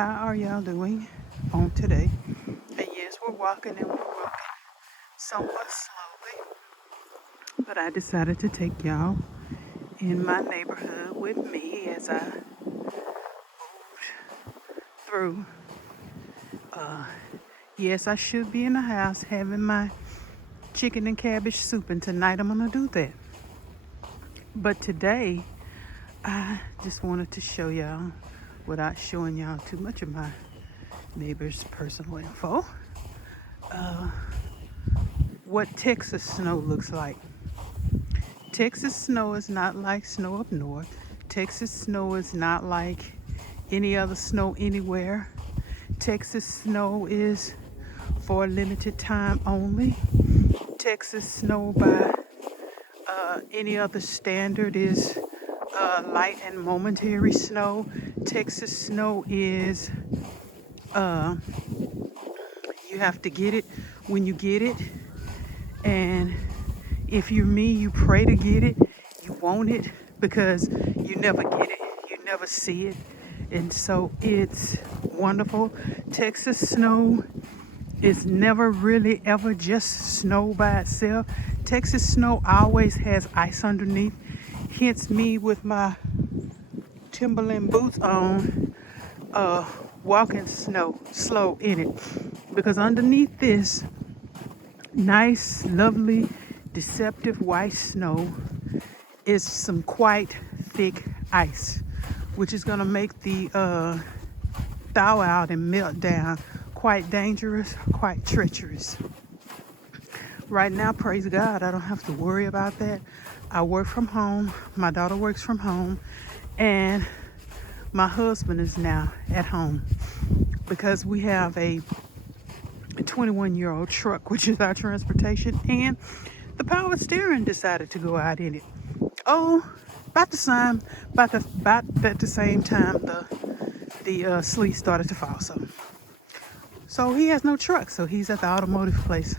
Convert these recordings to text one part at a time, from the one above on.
How are y'all doing on today? And yes, we're walking and we're walking somewhat slowly, but I decided to take y'all in my neighborhood with me as I moved through. Yes, I should be in the house having my chicken and cabbage soup, and tonight I'm gonna do that. But today, I just wanted to show y'all, without showing y'all too much of my neighbor's personal info, what Texas snow looks like. Texas snow is not like snow up north. Texas snow is not like any other snow anywhere. Texas snow is for a limited time only. Texas snow by any other standard is light and momentary snow. Texas snow is you have to get it when you get it, and if you're me, you pray to get it. You want it because you never get it, you never see it, and so it's wonderful. Texas snow is never really ever just snow by itself. Texas snow always has ice underneath. Hence me with my Timberland boots on, walking slow in it, because underneath this nice, lovely, deceptive white snow is some quite thick ice, which is gonna make the thaw out and melt down quite dangerous, quite treacherous. Right now, praise God, I don't have to worry about that. I work from home, my daughter works from home, and my husband is now at home because we have a 21-year-old truck, which is our transportation, and the power steering decided to go out in it. Oh, about the same time the sleet started to fall. So he has no truck, so he's at the automotive place,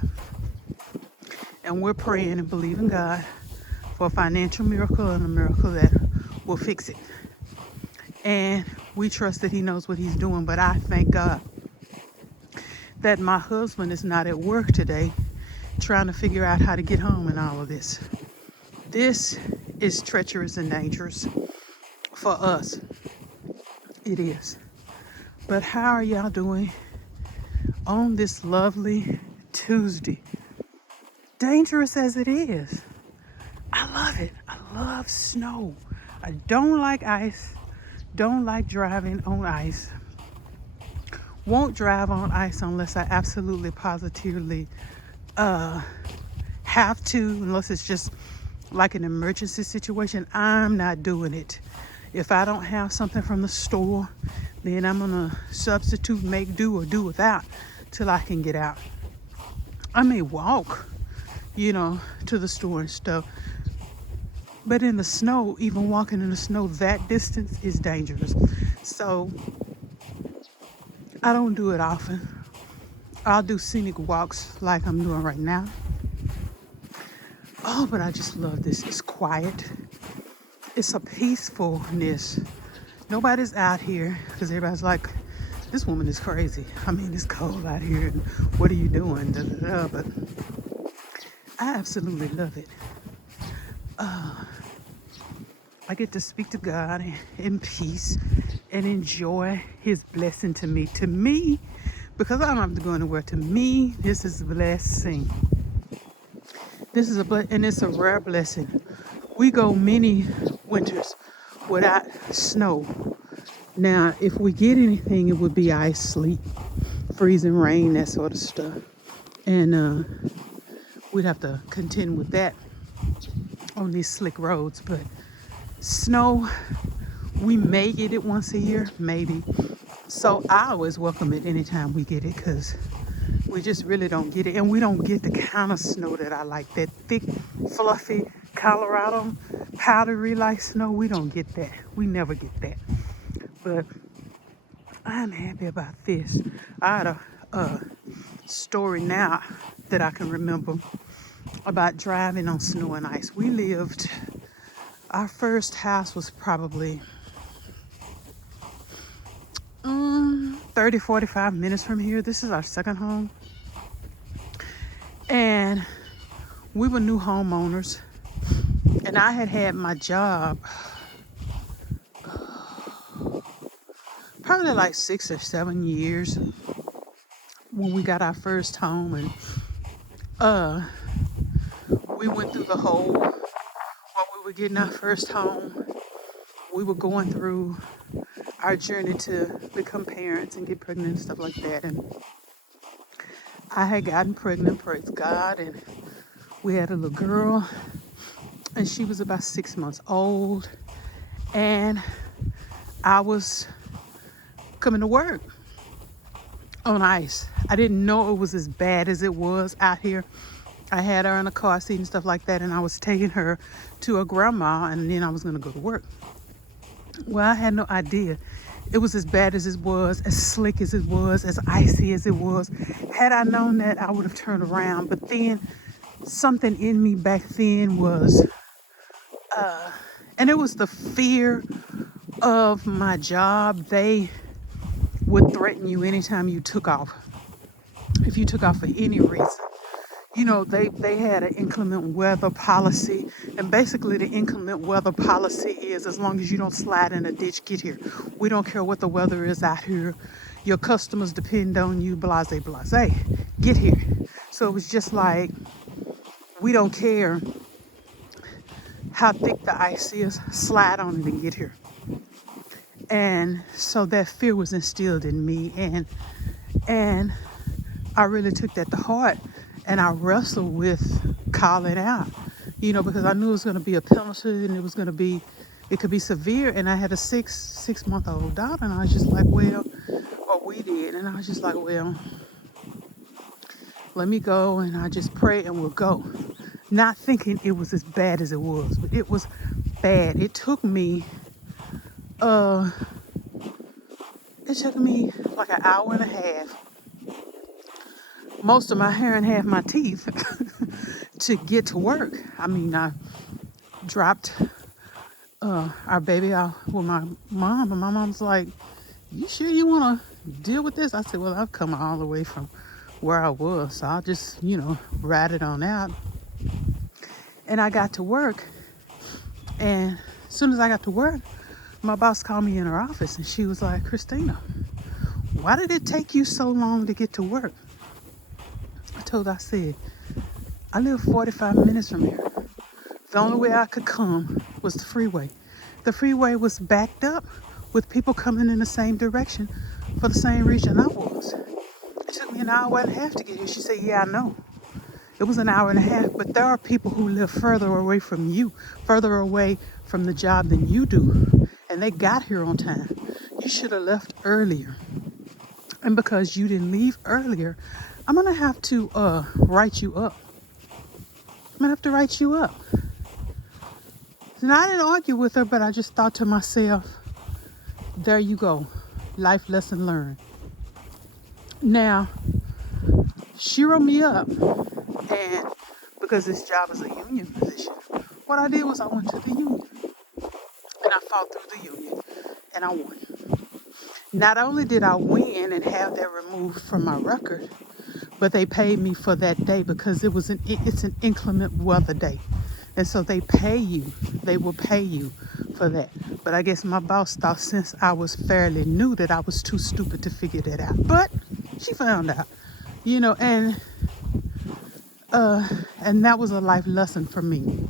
and we're praying and believing God for a financial miracle and a miracle that will fix it. And we trust that he knows what he's doing. But I thank God that my husband is not at work today trying to figure out how to get home in all of this. This is treacherous and dangerous for us. It is. But how are y'all doing on this lovely Tuesday? Dangerous as it is, I love it. I love snow. I don't like ice. Don't like driving on ice. Won't drive on ice unless I absolutely positively have to, unless it's just like an emergency situation. I'm not doing it. If I don't have something from the store, then I'm gonna substitute, make do, or do without till I can get out. I may walk, to the store and stuff, but in the snow, even walking in the snow that distance is dangerous. So I don't do it often. I'll do scenic walks like I'm doing right now. Oh, but I just love this. It's quiet. It's a peacefulness. Nobody's out here because everybody's like, this woman is crazy. I mean, it's cold out here, and what are you doing? Da, da, da. But I absolutely love it. I get to speak to God in peace and enjoy his blessing to me. To me, because I don't have to go anywhere. To me, this is a blessing. This is and it's a rare blessing. We go many winters without snow. Now, if we get anything, it would be ice, sleet, freezing rain, that sort of stuff. And we'd have to contend with that on these slick roads. But snow, we may get it once a year, maybe. So I always welcome it anytime we get it, because we just really don't get it. And we don't get the kind of snow that I like, that thick, fluffy, Colorado, powdery like snow. We don't get that. We never get that. But I'm happy about this. I had a story now that I can remember about driving on snow and ice. Our first house was probably 45 minutes from here. This is our second home. And we were new homeowners. And I had had my job probably like 6 or 7 years when we got our first home. And we went through the whole, while we were getting our first home, we were going through our journey to become parents and get pregnant and stuff like that. And I had gotten pregnant, praise God, and we had a little girl, and she was about 6 months old, and I was coming to work on ice. I didn't know it was as bad as it was out here. I had her in a car seat and stuff like that, and I was taking her to a grandma, and then I was going to go to work. Well, I had no idea it was as bad as it was, as slick as it was, as icy as it was. Had I known that, I would have turned around. But then something in me back then was, and it was the fear of my job. They would threaten you anytime you took off. If you took off for any reason. You know, they had an inclement weather policy, and basically the inclement weather policy is as long as you don't slide in a ditch, get here. We don't care what the weather is out here. Your customers depend on you, blase, blase. Get here. So it was just like, we don't care how thick the ice is, slide on it and get here. And so that fear was instilled in me, and I really took that to heart. And I wrestled with calling out, you know, because I knew it was going to be a penalty, and it could be severe. And I had a six-month-old daughter, and I was just like, well, or we did. And I was just like, well, let me go. And I just pray and we'll go. Not thinking it was as bad as it was, but it was bad. It took me like an hour and a half, most of my hair and half my teeth to get to work. I mean, I dropped our baby out with my mom, and my mom's like, you sure you want to deal with this? I said, well, I've come all the way from where I was, so I'll just, you know, ride it on out. And I got to work, and as soon as I got to work, my boss called me in her office, and she was like, Christina, why did it take you so long to get to work? I said, I live 45 minutes from here. The only way I could come was the freeway. The freeway was backed up with people coming in the same direction for the same region I was. It took me an hour and a half to get here. She said, yeah, I know. It was an hour and a half, but there are people who live further away from you, further away from the job than you do, and they got here on time. You should have left earlier. And because you didn't leave earlier, I'm going to have to write you up. I'm going to have to write you up. And I didn't argue with her, but I just thought to myself, there you go. Life lesson learned. Now, she wrote me up, and because this job is a union position, what I did was I went to the union, and I fought through the union, and I won. Not only did I win and have that removed from my record, but they paid me for that day because it's an inclement weather day. And so they will pay you for that. But I guess my boss thought since I was fairly new that I was too stupid to figure that out. But she found out, you know, and that was a life lesson for me.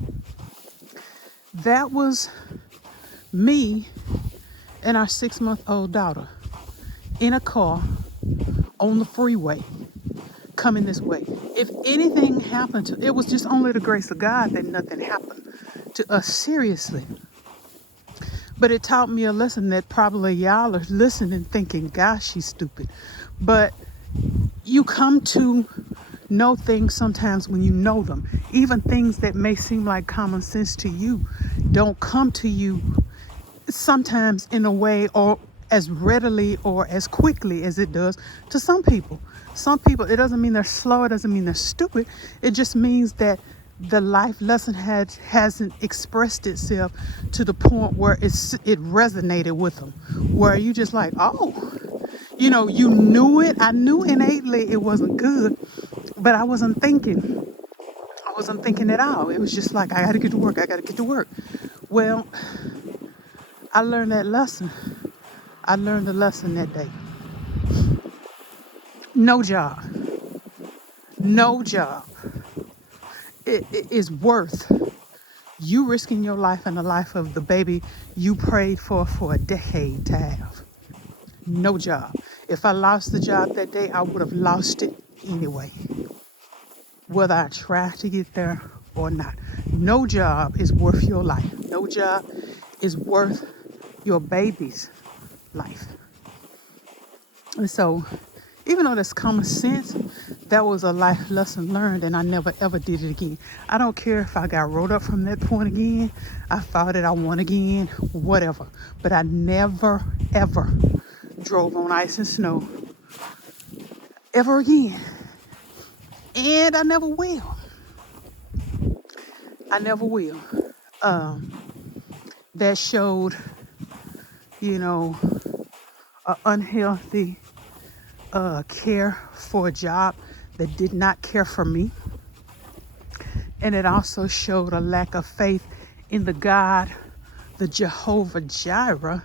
That was me and our 6-month-old daughter in a car on the freeway coming this way. If anything happened to it was just only the grace of God that nothing happened to us seriously. But it taught me a lesson that probably y'all are listening thinking, gosh, she's stupid. But you come to know things sometimes when you know them. Even things that may seem like common sense to you don't come to you sometimes in a way or as readily or as quickly as it does to some people. Some people, it doesn't mean they're slow, it doesn't mean they're stupid. It just means that the life lesson hasn't expressed itself to the point where it resonated with them. Where you just like, oh, You knew it. I knew innately it wasn't good, but I wasn't thinking. I wasn't thinking at all. It was just like, I got to get to work. I got to get to work. Well, I learned that lesson. I learned the lesson that day. No job. No job. It is worth you risking your life and the life of the baby you prayed for a decade to have. No job. If I lost the job that day, I would have lost it anyway, whether I tried to get there or not. No job is worth your life. No job is worth your baby's life. And so, even though that's common sense, that was a life lesson learned, and I never ever did it again. I don't care if I got rolled up from that point again. I fought it, I won again, whatever. But I never ever drove on ice and snow ever again. And I never will. I never will. That showed, an unhealthy care for a job that did not care for me. And it also showed a lack of faith in the God, the Jehovah Jireh,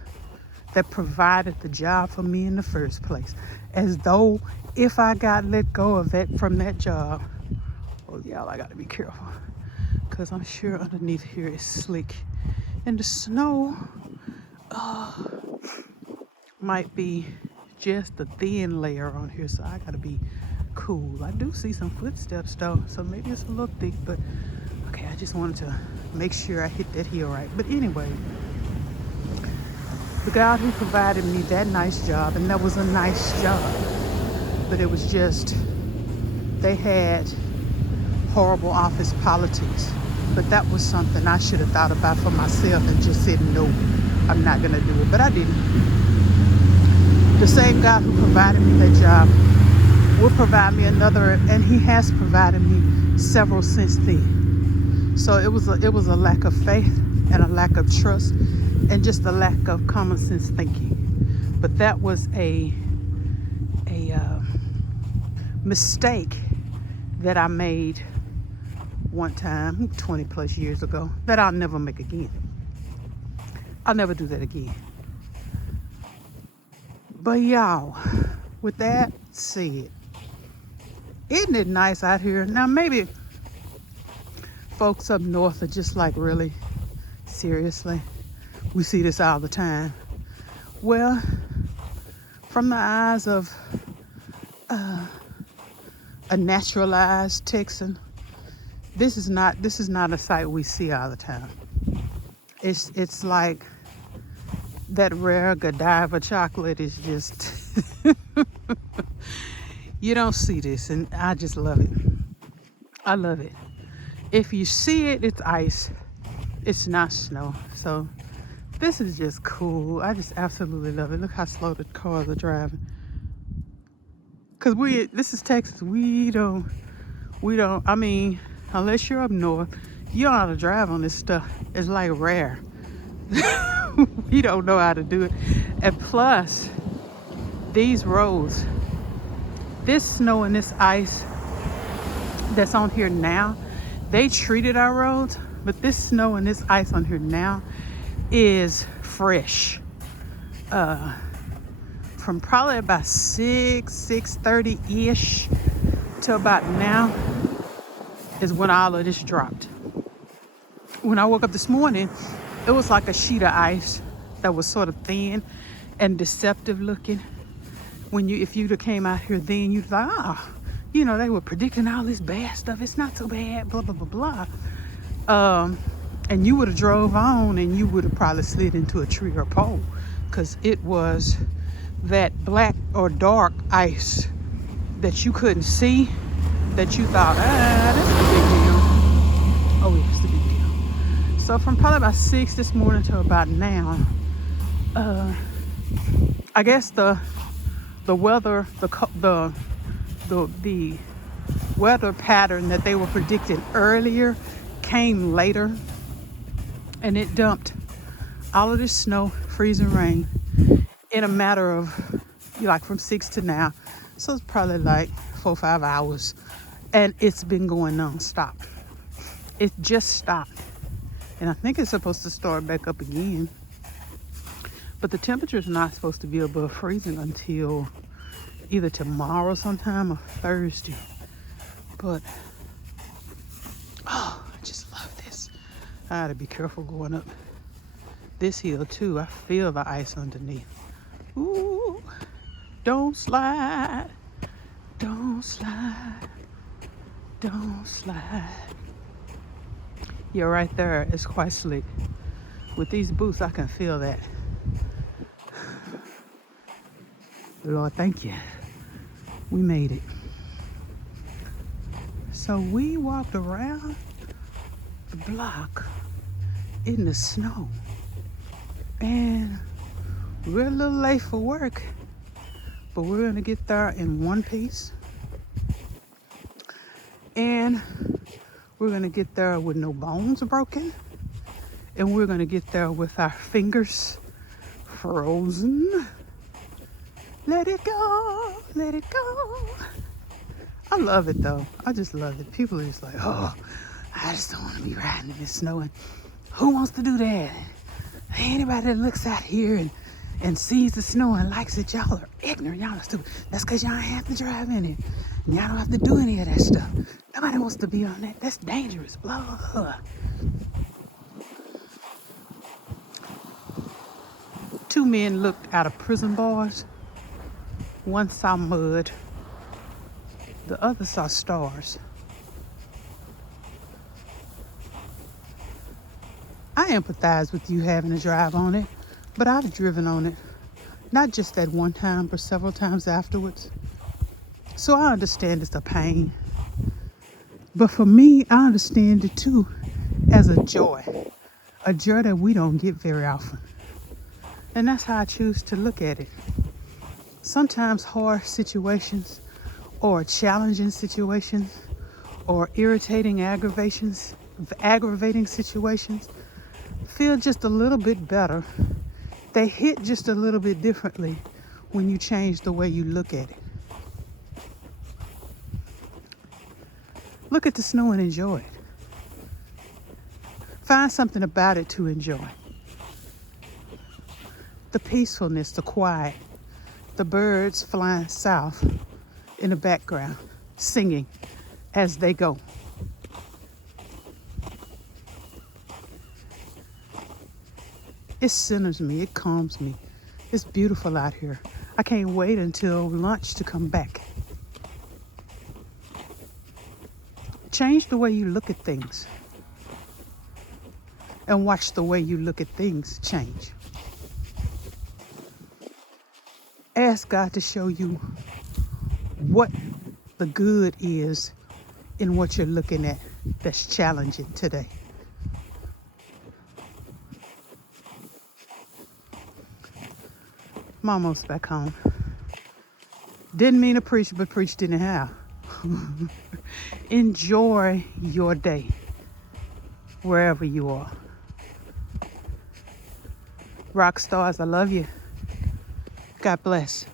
that provided the job for me in the first place. As though if I got let go of from that job, oh y'all, I gotta be careful, because I'm sure underneath here is slick. And the snow might be just a thin layer on here, so I gotta be cool. I do see some footsteps though, so maybe it's a little thick, but okay, I just wanted to make sure I hit that heel right. But anyway, the God who provided me that nice job, and that was a nice job, but it was just, they had horrible office politics. But that was something I should have thought about for myself and just said, no, I'm not gonna do it. But I didn't. The same God who provided me that job will provide me another, and he has provided me several since then. So it was a lack of faith and a lack of trust and just a lack of common sense thinking. But that was a mistake that I made one time 20 plus years ago that I'll never make again. I'll never do that again. But y'all, with that said, isn't it nice out here? Now maybe folks up north are just like, really? Seriously? We see this all the time. Well, from the eyes of a naturalized Texan, this is not a sight we see all the time. It's like that rare Godiva chocolate is just you don't see this, and I just love it. I love it. If you see it, it's ice. It's not snow. So this is just cool. I just absolutely love it. Look how slow the cars are driving. Cause this is Texas. We don't, I mean, unless you're up north, you don't know how to drive on this stuff. It's like rare. We don't know how to do it. And plus, these roads, this snow and this ice that's on here now, they treated our roads, but this snow and this ice on here now is fresh. From probably about 6:30-ish to about now is when all of this dropped. When I woke up this morning, it was like a sheet of ice that was sort of thin and deceptive looking. If you'd have came out here then, you'd thought, they were predicting all this bad stuff. It's not so bad, blah, blah, blah, blah. And you would have drove on and you would have probably slid into a tree or a pole, because it was that black or dark ice that you couldn't see, that you thought, that's the big deal. Oh, yes, the big deal. So from probably about 6 this morning to about now, I guess the weather, the weather pattern that they were predicting earlier came later, and it dumped all of this snow, freezing rain in a matter of like from 6 to now. So it's probably like 4 or 5 hours. And it's been going non-stop. It just stopped. And I think it's supposed to start back up again. But the temperature is not supposed to be above freezing until either tomorrow sometime or Thursday. But, oh, I just love this. I gotta be careful going up this hill too. I feel the ice underneath. Ooh, don't slide, don't slide, don't slide. Yeah, right there, it's quite slick. With these boots, I can feel that. Lord, thank you. We made it. So we walked around the block in the snow. And we're a little late for work, but we're gonna get there in one piece. And we're gonna get there with no bones broken. And we're gonna get there with our fingers frozen. Let it go, let it go. I love it though. I just love it. People are just like, oh, I just don't want to be riding in the snow. And who wants to do that? Anybody that looks out here and sees the snow and likes it, y'all are ignorant. Y'all are stupid. That's because y'all ain't have to drive in it. And y'all don't have to do any of that stuff. Nobody wants to be on that. That's dangerous. Blah, blah, blah. Two men looked out of prison bars. One saw mud. The other saw stars. I empathize with you having to drive on it, but I've driven on it. Not just that one time, but several times afterwards. So I understand it's a pain. But for me, I understand it too as a joy that we don't get very often. And that's how I choose to look at it. Sometimes hard situations or challenging situations or aggravating situations feel just a little bit better. They hit just a little bit differently when you change the way you look at it. Look at the snow and enjoy it. Find something about it to enjoy. The peacefulness, the quiet, the birds flying south in the background, singing as they go. It centers me, it calms me. It's beautiful out here. I can't wait until lunch to come back. Change the way you look at things and watch the way you look at things change. Ask God to show you what the good is in what you're looking at that's challenging today. I'm almost back home. Didn't mean to preach, but preached anyhow. Enjoy your day wherever you are. Rock stars, I love you. God bless.